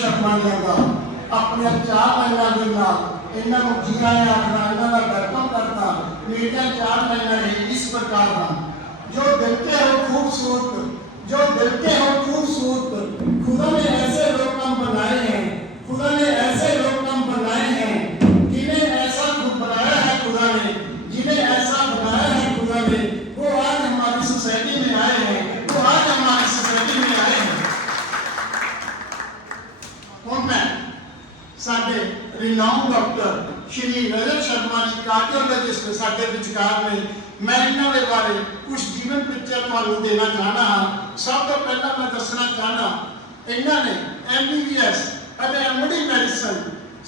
शर्मा जी का अपने 4 लाइनों के नाल इन्हों जी आया आखना, इन्हों का वेलकम करना। मेरिया 4 लाइनां ही इस प्रकार हैं। जो दिल के हो खूबसूरत, जो दिल के हो खूबसूरत, खुदा ने ऐसे लोग कम बनाए हैं, खुदा ने ऐसे लोग कम बनाए हैं, जिन्हें ऐसा खुद बनाया है खुदा ने, जिन्हें ऐसा बनाया है खुदा ने, वो आज हमारी सोसाइटी में आए हैं, वो आज हमारी सोसाइटी में आए हैं। और मैं साडे renowned doctor Shri Rajat Sharma ji cardiologist साडे विचकार ने, मैं इन्हों के बारे कुछ जीवन पिक्चर तुहानू देना चाहना हाँ। सब तो पहला मैं दसना चाहना, इन्होंने MBBS और MD medicine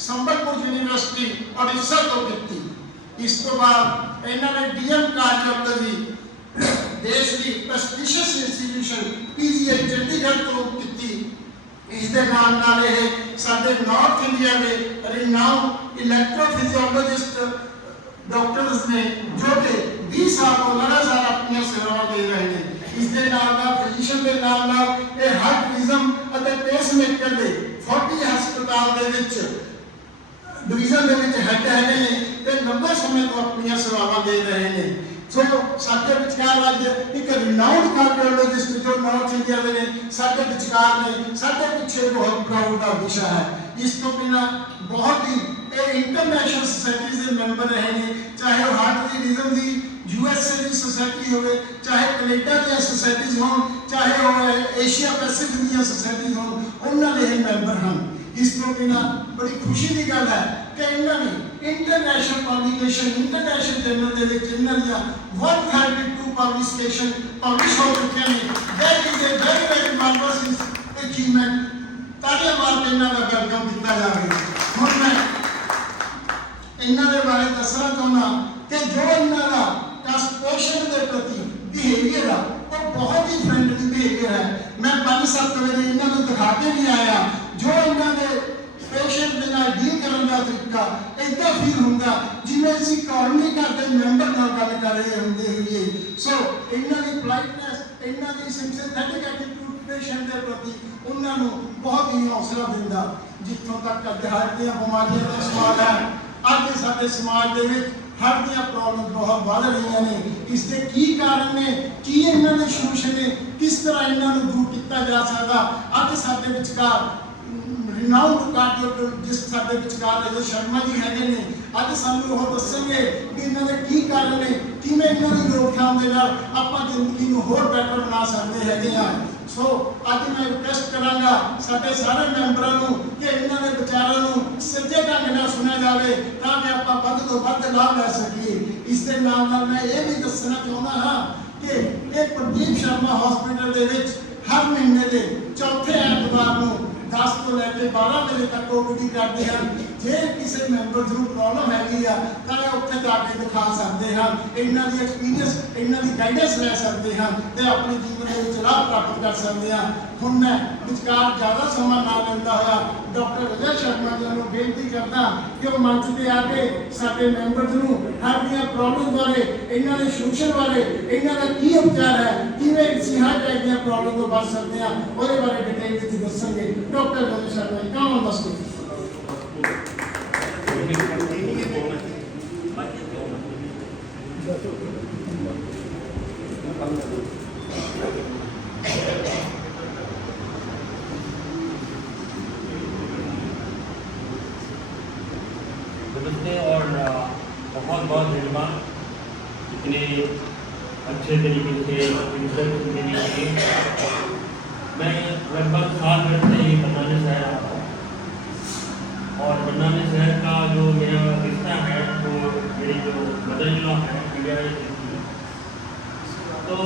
Sambalpur university Orissa तो की। इस तो बाद इन्होंने DM कार्डियोलॉजी देश की प्रेस्टिशियस इंस्टीट्यूशन PGI चंडीगढ़ तो की। इस दे नाल नाल साडे नॉर्थ इंडिया के रिनाउंड इलैक्ट्रोफिजियोलॉजिस्ट डॉक्टर्स ने जो कि 20 साल तो लगातार अपनी सेवाएं दे रहे हैं। इस दे नाल फिजिशियन के नाल हार्ट रिदम और पेसमेकर के 40 हस्पताल के डिवीजन के हेड है ते 90 समय तो अपनी सेवाएं दे रहे हैं। सो साडे विचकार अज एक रिनाउंड कार्डियोलॉजिस्ट जो नॉर्थ इंडिया के ने साडे विचकार ने, साडे पीछे बहुत प्राउड का विषय है। इस तो बिना बहुत ही इंटरनेशनल सोसाइटीज के मैंबर रहे हैं, चाहे वो हार्ट की रिदम की USA की सोसाइटी हो, चाहे कनेडा दी सोसाइटीज हो, चाहे वो एशिया पैसिफिक दी सोसाइटीज हो, उन्होंने ये मैंबर हैं। इस तो बिना बड़ी खुशी की गल है कि इन्होंने इंटरनेशनल पब्लिकेशन इंटरनेशनल जर्नल के इन्होंने 132 पब्लिकेशन पब्लिश हो चुके हैं। That is a very very marvellous achievement. तालियां मार के इन्हों का वेलकम किया जाए। हुण मैं इन्होंने बारे दसना चाहना कि जो इन्हों का पेशेंट के प्रति बिहेवियर है वो बहुत ही फ्रेंडली बिहेवियर है। मैं 5-7 बजे इन्होंने दिखा के नहीं आया, जो इन्होंने पेशेंट के नाल डील करने का तरीका इदा फील होगा जिवें असीं कॉलोनी घर के मैंबर नाल गल कर रहे होंदे होइए। सो इन्होंने पोलाइटनेस, इन्होंने सिंपैथेटिक एटीट्यूड पेशेंट के प्रति उन्होंने बहुत ही हौसला दिंदा। जितों तक हार्ट दी बीमारियां का सवाल है, अज साडे समाज दे विच हार्ट दी प्रॉब्लम बहुत बढ़ रही ने। इसके की कारण ने, की इन्होंने सोल्यूशन ने, किस तरह इन्होंने दूर किया जा सकता। अज साडे विचकार रिनाउंड कार्डियोलॉजिस्ट साडे विचकार रजत शर्मा जी है ने, अज सानू वो दसेंगे कि इन्होंने की कारण ने, किवें इन्होंने रोकथाम के नाल आपां जिंदगी नूं होर बेहतर बना सकते हैं। सो अज मैं रिक्वेस्ट करांगा साडे सारे मैंबरां नूं कि इन्होंने विचारां नूं सच्चे ढंग नाल सुनिया जाए ताकि आपां वध तो वध लाभ लै सकीए। इस दे नाल नाल मैं ये भी दसना चाहुंदा हाँ कि ये प्रदीप शर्मा हॉस्पिटल दे विच हर महीने के चौथे ऐतवार नूं 10 तो लैके 12 बजे तक OPD करते हैं। जे किसी मैंबर को प्रॉब्लम हैगी आ तो उत्थे जाके दिखा सकते हैं, इन्हों की एक्सपीरियंस इन्हों की गाइडेंस लै सकते हैं तो अपने जीवन में लाभ प्राप्त कर सकते हैं। हुण मैं विचकार ज़्यादा समा ना लेंदा होया डॉक्टर रजत शर्मा जी को बेनती करदा कि वो मंच पर आके साडे मैंबर्स नूं हार्ट दी प्रॉब्लम बारे, इन्हों के सोल्यूशन बारे, इन्हों का की उपचार है, किवें असीं हार्ट अटैक दी प्रॉब्लम तो बच सकते हैं, उहदे बारे डिटेल विच दस्सणगे डॉक्टर रजत शर्मा जी। कौन दसो नमस्ते और बहुत बहुत धन्यवाद इतने अच्छे तरीके से इंटरव्यू देने के लिए। मैं लगभग 7 मिनट से ही बनाने शहर आता हूँ और बनाने शहर का जो मेरा रिश्ता है वो मेरी जो मदर इन लॉ है इंडिया तो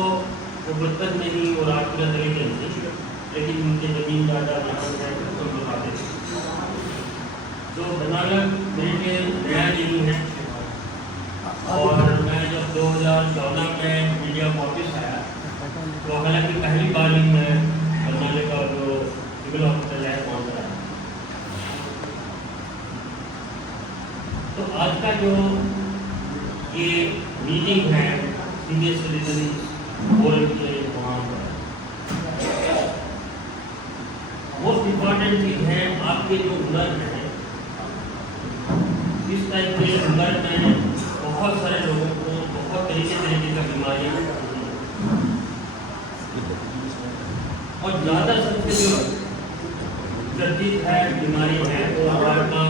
वो बचपन में ही और आज पूरा तरीके से, लेकिन उनके ज़मीन ज़्यादा है तो बताते थे। तो बनाना मेरे लिए नया नहीं है और मैं जब 2014 में इंडिया वापस आया तो हालांकि पहली बार ही मैं बनाने का जो सिविल हॉस्पिटल है वहाँ पर आया। तो आज का जो ये मीटिंग है सीनियर सिटीजन फोरम के वहाँ पर मोस्ट इम्पॉर्टेंट चीज़ है आपके जो हुनर है, इस टाइप के हुनर में बहुत सारे लोगों को बहुत तरीके का बीमारियाँ और ज़्यादा सबसे जो चर्चित है बीमारी है वो हार्ट का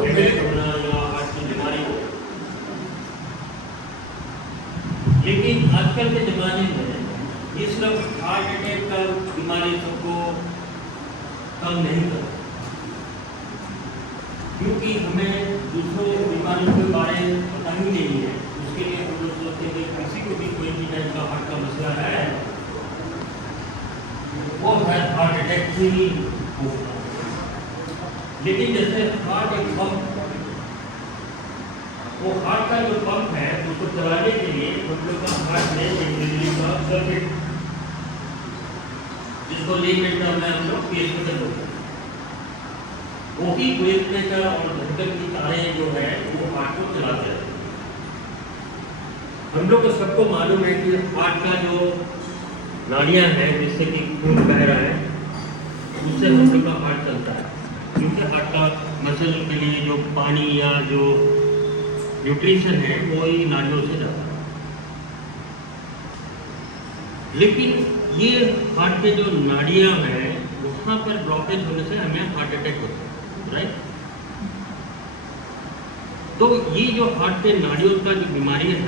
हेडेक होना या हार्ट की बीमारी हो। लेकिन आजकल के ज़माने में ये सिर्फ हार्ट अटैक का बीमारी सबको कम नहीं कर, क्योंकि हमें दूसरों बीमारियों के बारे में पता ही नहीं है। उसके लिए हम लोग सोचते हैं कि किसी को भी कोई भी टाइप का हार्ट का मसला है वो हार्ट अटैक से ही होगा। लेकिन जैसे हार्ट एक पंप, वो हार्ट का जो पंप है उसको चलाने के लिए हम लोग का हार्ट में एक बिजली का सर्किट, जिसको लेमेन टर्म में हम लोग पेसमेकर बोलते हैं, वो ही पेसमेकर और धड़कन की तारें जो है वो हार्ट को चलाते हैं। हम लोग को सबको मालूम है कि हार्ट का जो नाड़ियाँ हैं जिससे कि खून बह रहा है उससे हम लोग का हार्ट चलता है, क्योंकि हार्ट का मसल के लिए जो पानी या जो न्यूट्रिशन है वो ही नाड़ियों से जाता है। लेकिन ये हार्ट के जो नाड़ियाँ हैं वहाँ पर ब्लॉकेज होने से हमें हार्ट अटैक होता है, राइट। तो ये जो हार्ट के नाड़ियों का जो बीमारी है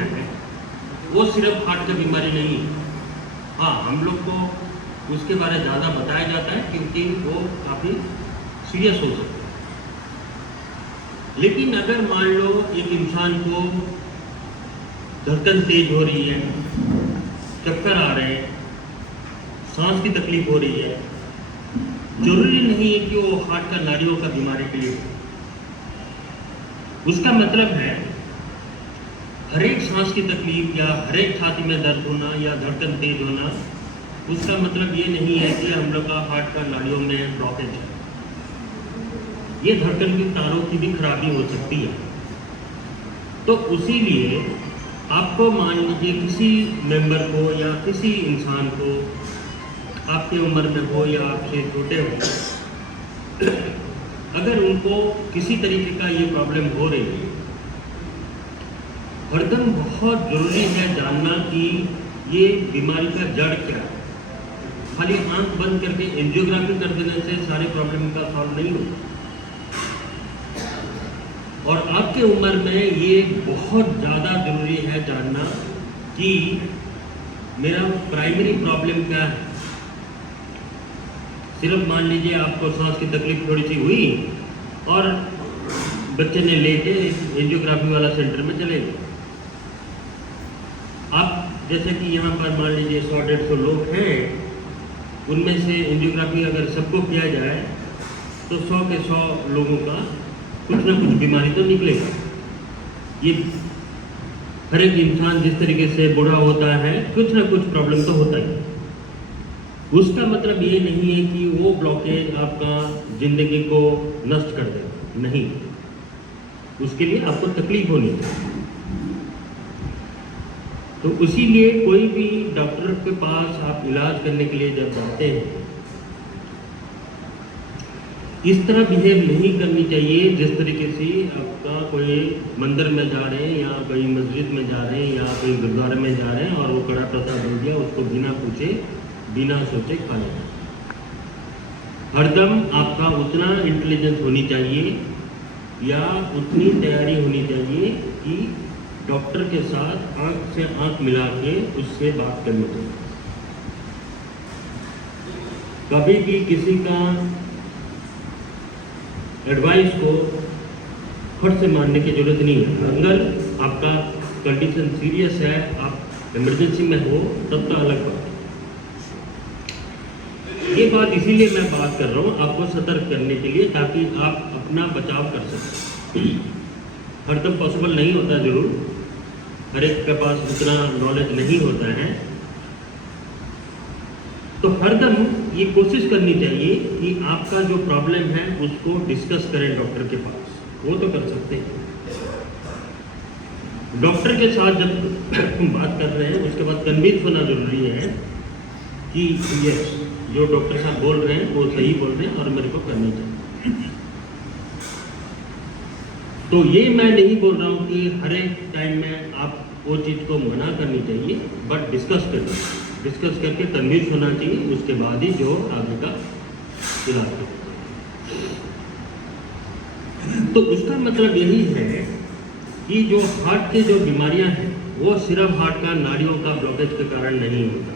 वो सिर्फ हार्ट का बीमारी नहीं है। हाँ, हम लोग को उसके बारे में ज़्यादा बताया जाता है क्योंकि वो काफ़ी सीरियस हो सकता है। लेकिन अगर मान लो एक इंसान को धड़कन तेज हो रही है, चक्कर आ रहे हैं, सांस की तकलीफ हो रही है, जरूरी नहीं है कि वो हार्ट का नाड़ियों का बीमारी के लिए हो। उसका मतलब है हर एक सांस की तकलीफ या हर एक छाती में दर्द होना या धड़कन तेज होना, उसका मतलब ये नहीं है कि हम लोग का हार्ट का नाड़ियों में ब्लॉकेज है। ये धड़कन की तारों की भी खराबी हो सकती है। तो उसी लिए आपको मान लीजिए किसी मेंबर को या किसी इंसान को आपके उम्र में हो या आपसे छोटे हो, अगर उनको किसी तरीके का ये प्रॉब्लम हो रही है, हरदम बहुत ज़रूरी है जानना कि ये बीमारी का जड़ क्या है। खाली आंख बंद करके एंजियोग्राफी कर देने से सारे प्रॉब्लम का सॉल्व नहीं होगा। और आपके उम्र में ये बहुत ज़्यादा ज़रूरी है जानना कि मेरा प्राइमरी प्रॉब्लम क्या है। सिर्फ मान लीजिए आपको सांस की तकलीफ थोड़ी सी हुई और बच्चे ने लेके एंजियोग्राफी वाला सेंटर में चले गए। आप जैसे कि यहाँ पर मान लीजिए 100-150 लोग हैं, उनमें से एंजियोग्राफी अगर सबको किया जाए तो 100 के 100 लोगों का कुछ ना कुछ बीमारी तो निकलेगा। ये हर एक इंसान जिस तरीके से बूढ़ा होता है कुछ ना कुछ प्रॉब्लम तो होता ही। उसका मतलब ये नहीं है कि वो ब्लॉकेज आपका जिंदगी को नष्ट कर देगा, नहीं। उसके लिए आपको तकलीफ होनी चाहिए। तो इसीलिए कोई भी डॉक्टर के पास आप इलाज करने के लिए जब जाते हैं, इस तरह बिहेव नहीं करनी चाहिए जिस तरीके से आपका कोई मंदिर में जा रहे हैं या कोई मस्जिद में जा रहे हैं या कोई गुरुद्वारे में जा रहे हैं और वो कड़ा प्रसाद दे दिया, उसको बिना पूछे बिना सोचे खा लेना। हरदम आपका उतना इंटेलिजेंस होनी चाहिए या उतनी तैयारी होनी चाहिए कि डॉक्टर के साथ आंख से आंख मिला के उससे बात करनी चाहिए। कभी भी किसी का एडवाइस को फट से मानने की जरूरत नहीं है। अगर आपका कंडीशन सीरियस है, आप इमरजेंसी में हो, तब तो अलग बात है। ये बात इसीलिए मैं बात कर रहा हूँ आपको सतर्क करने के लिए, ताकि आप अपना बचाव कर सकें। हरदम पॉसिबल नहीं होता, जरूर हर एक के पास उतना नॉलेज नहीं होता है। तो हरदम ये कोशिश करनी चाहिए कि आपका जो प्रॉब्लम है उसको डिस्कस करें डॉक्टर के पास। वो तो कर सकते हैं। डॉक्टर के साथ जब बात कर रहे हैं उसके बाद कन्विंस होना जरूरी है कि यस, जो डॉक्टर साहब बोल रहे हैं वो सही बोल रहे हैं और मेरे को करनी चाहिए। तो ये मैं नहीं बोल रहा हूँ कि हर एक टाइम में आप वो चीज़ को मना करनी चाहिए, बट डिस्कस करके कन्विंस होना चाहिए, उसके बाद ही जो आगे का इलाज करें। तो उसका मतलब यही है कि जो हार्ट के जो बीमारियां हैं वो सिर्फ हार्ट का नाड़ियों का ब्लॉकेज के कारण नहीं होता।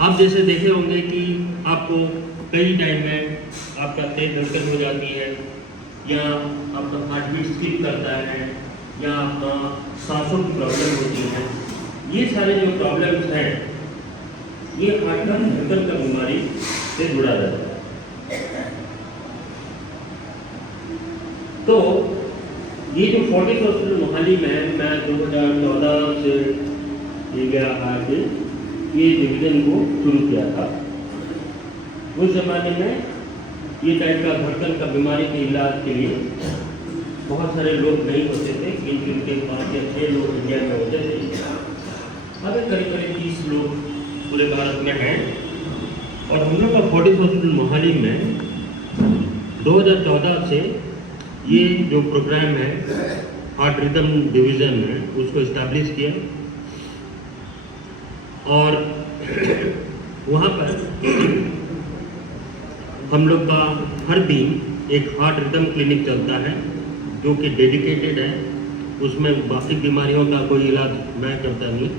आप जैसे देखे होंगे कि आपको कई टाइम में आपका तेज धड़कन हो जाती है, या आपका हार्ट बीट स्किप करता है, या आपका सांसों की प्रॉब्लम होती है। ये सारे जो प्रॉब्लम्स हैं ये हार्ट का धड़कन का बीमारी से जुड़ा रहता है। तो ये जो फोर्टिस हॉस्पिटल मोहाली में मैं 2014 से ले गया हार्ट ये डिवीजन को शुरू किया था। उस जमाने में ये टाइप का धड़कन का बीमारी के इलाज के लिए बहुत सारे लोग नहीं होते थे, क्योंकि उनके 5 या 6 लोग इंडिया में होते थे। अब करीब 30 लोग पूरे भारत में हैं। और हम लोग का फोर्टिस हॉस्पिटल मोहाली में 2014 से ये जो प्रोग्राम है हार्ट रिदम डिवीज़न में उसको इस्टेब्लिश किया, और वहाँ पर हम लोग का हर दिन एक हार्ट रिदम क्लिनिक चलता है जो कि डेडिकेटेड है। उसमें बाकी बीमारियों का कोई इलाज मैं करता नहीं।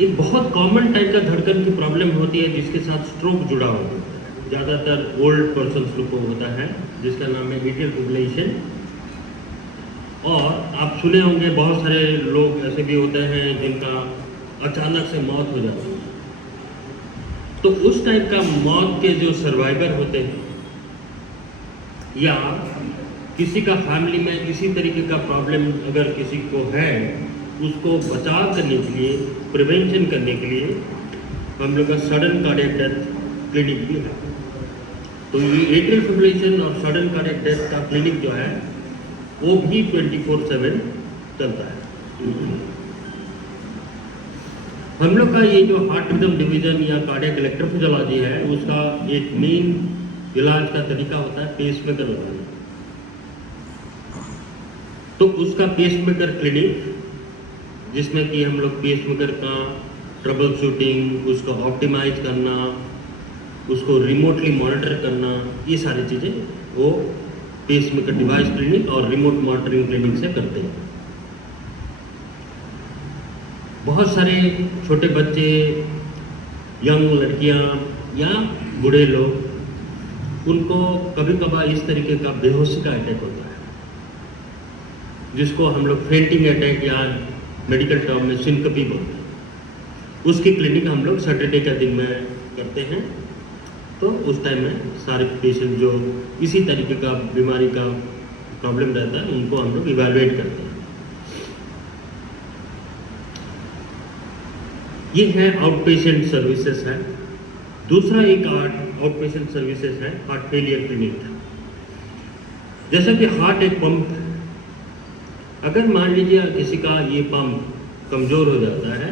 एक बहुत कॉमन टाइप का धड़कन की प्रॉब्लम होती है जिसके साथ स्ट्रोक जुड़ा हुआ है, ज़्यादातर ओल्ड पर्सन्स को होता है, जिसका नाम है एट्रियल फिब्रिलेशन। और आप सुने होंगे बहुत सारे लोग ऐसे भी होते हैं जिनका अचानक से मौत हो जाती है। तो उस टाइप का मौत के जो सर्वाइवर होते हैं, या किसी का फैमिली में इसी तरीके का प्रॉब्लम अगर किसी को है, उसको बचाव करने के लिए, प्रिवेंशन करने के लिए हम लोग का सडन कार्डियक डेथ क्लिनिक भी है। तो ये एट्रियल फिब्रिलेशन और सडन कार्डियक डेथ का क्लिनिक जो है वो भी 24/7 चलता है। हम लोग का ये जो हार्ट रिदम डिवीज़न या कार्डियक इलेक्ट्रोफिजियोलॉजी है, उसका एक मेन इलाज का तरीका होता है पेसमेकर लगाना। तो उसका पेसमेकर क्लिनिक, जिसमें कि हम लोग पेसमेकर का ट्रबल शूटिंग, उसको ऑप्टिमाइज करना, उसको रिमोटली मॉनिटर करना, ये सारी चीज़ें वो पेसमेकर डिवाइस क्लिनिक और रिमोट मॉनिटरिंग क्लिनिक से करते हैं। बहुत सारे छोटे बच्चे, यंग लड़कियां या बूढ़े लोग, उनको कभी कभार इस तरीके का बेहोशी का अटैक होता है, जिसको हम लोग फेंटिंग अटैक या मेडिकल टर्म में सिनकपी बोलते हैं। उसकी क्लिनिक हम लोग सैटरडे के दिन में करते हैं। तो उस टाइम में सारे पेशेंट जो इसी तरीके का बीमारी का प्रॉब्लम रहता है उनको हम लोग इवैल्यूएट करते हैं। ये है आउट पेशेंट सर्विसेज है। दूसरा एक आउट पेशेंट सर्विसेज है हार्ट फेलियर क्लिनिक। जैसा कि हार्ट एक पंप है, अगर मान लीजिए किसी का ये पंप कमज़ोर हो जाता है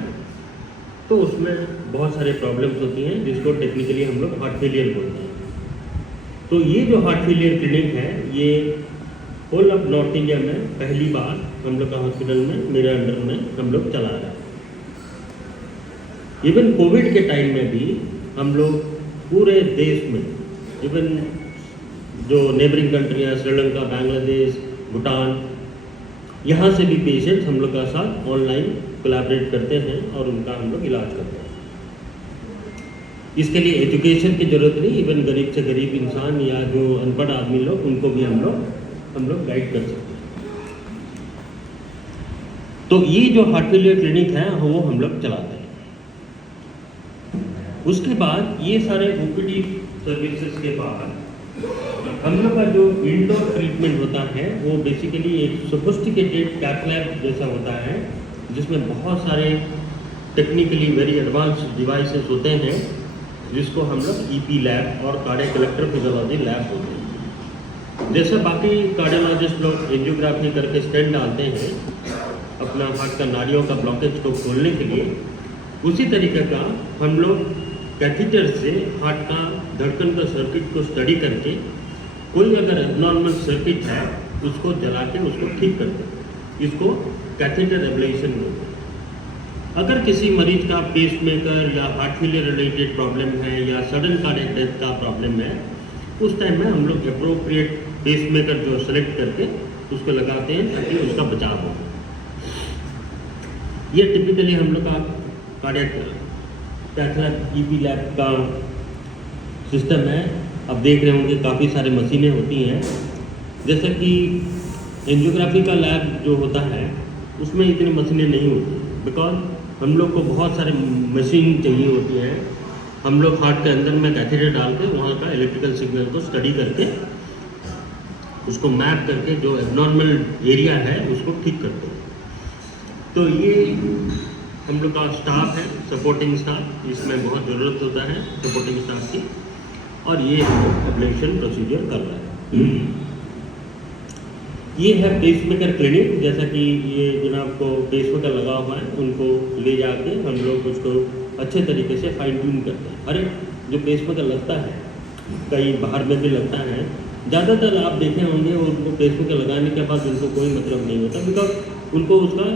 तो उसमें बहुत सारे प्रॉब्लम्स होती हैं, जिसको टेक्निकली हम लोग हार्ट फेलियर बोलते हैं। तो ये जो हार्ट फेलियर क्लिनिक है, ये होल ऑफ नॉर्थ इंडिया में पहली बार हम लोग का हॉस्पिटल में मेरे अंडर में हम लोग चला रहे हैं। इवन कोविड के टाइम में भी हम लोग पूरे देश में, इवन जो नेबरिंग कंट्रियाँ श्रीलंका, बांग्लादेश, भूटान, यहाँ से भी पेशेंट्स हम लोग का साथ ऑनलाइन कोलैबोरेट करते हैं और उनका हम लोग इलाज करते हैं। इसके लिए एजुकेशन की ज़रूरत नहीं, इवन गरीब से गरीब इंसान या जो अनपढ़ आदमी लोग, उनको भी हम लोग गाइड कर सकते हैं। तो ये जो हार्ट फेलियर क्लिनिक है वो हम लोग चलाते हैं। उसके बाद ये सारे ओपीडी सर्विसेज के बाद हम लोग का जो इंडोर ट्रीटमेंट होता है वो बेसिकली एक सोफिस्टिकेटेड कैथ लैब जैसा होता है, जिसमें बहुत सारे टेक्निकली वेरी एडवांस डिवाइसेस होते हैं, जिसको हम लोग ईपी लैब और कार्डियक इलेक्ट्रोफिजियोलॉजी लैब बोलते हैं। जैसे बाकी कार्डियोलॉजिस्ट लोग एंजियोग्राफी करके स्टेंट डालते हैं अपना हार्ट का नाड़ियों का ब्लॉकेज को खोलने के लिए, उसी तरीके का हम लोग कैथीटर से हार्ट का धड़कन का सर्किट को स्टडी करके कोई अगर एबनॉर्मल सर्किट है उसको जला के उसको ठीक करते हैं। इसको कैथीटर एब्लेशन बोलते हैं। अगर किसी मरीज का पेसमेकर या हार्ट फेलियर रिलेटेड प्रॉब्लम है या सडन कार्डियक डेथ का प्रॉब्लम है, उस टाइम में हम लोग एप्रोप्रिएट पेसमेकर जो सेलेक्ट करके उसको लगाते हैं ताकि उसका बचाव हो। ये टिपिकली हम लोग का कार्डियक पैथलैब ईपी लैब का सिस्टम है। अब देख रहे होंगे काफ़ी सारे मशीनें होती हैं। जैसे कि एंजियोग्राफी का लैब जो होता है उसमें इतनी मशीनें नहीं होती, बिकॉज हम लोग को बहुत सारे मशीन चाहिए होती हैं। हम लोग हार्ट के अंदर में कैथेटर डाल के वहाँ का इलेक्ट्रिकल सिग्नल को स्टडी करके उसको मैप करके जो एबनॉर्मल एरिया है उसको ठीक करते हैं। तो ये हम लोग का स्टाफ है, सपोर्टिंग स्टाफ, इसमें बहुत ज़रूरत होता है सपोर्टिंग स्टाफ की, और ये एब्लेशन प्रोसीजर कर रहा है। ये है पेसमेकर क्लिनिक। जैसा कि ये जनाब को पेसमेकर लगा हुआ है, उनको ले जाके हम लोग उसको अच्छे तरीके से फाइन ट्यून करते हैं। अरे जो पेसमेकर लगता है, कई बाहर में भी लगता है, ज़्यादातर आप देखे होंगे उनको पेसमेकर लगाने के बाद उनको कोई मतलब नहीं होता, बिकॉज उनको उसका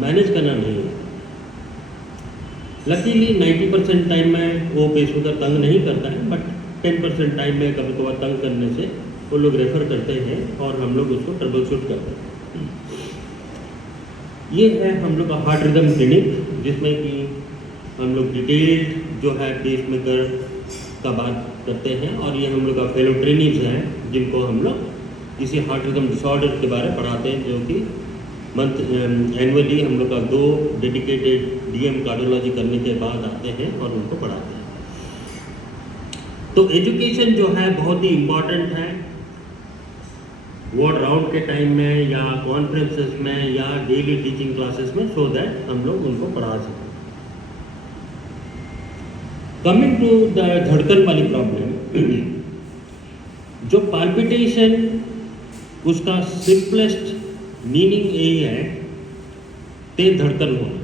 मैनेज करना नहीं होता। लकीली 90% टाइम में वो पेसमेकर तंग नहीं करता है, बट 10% टाइम में कभी कभार तंग करने से वो लोग रेफ़र करते हैं और हम लोग उसको ट्रबल शूट करते हैं। ये है हम लोग का हार्ट रिदम क्लिनिक, जिसमें कि हम लोग डिटेल्ड जो है पेसमेकर का बात करते हैं, और ये हम लोग का फेलो ट्रेनिंग्स हैं जिनको हम लोग इसी हार्ट रिदम डिसऑर्डर के बारे में पढ़ाते हैं, जो कि एनुअली हम लोग का 2 डेडिकेटेड डीएम कार्डियोलॉजी करने के बाद आते हैं और उनको पढ़ाते हैं। तो एजुकेशन जो है बहुत ही इम्पॉर्टेंट है, वार्ड राउंड के टाइम में या कॉन्फ्रेंसेस में या डेली टीचिंग क्लासेस में, सो दैट हम लोग उनको पढ़ा सकें। कमिंग टू द धड़कन वाली प्रॉब्लम, जो पाल्पिटेशन उसका सिंपलेस्ट मीनिंग यही है, तेज धड़कन होना।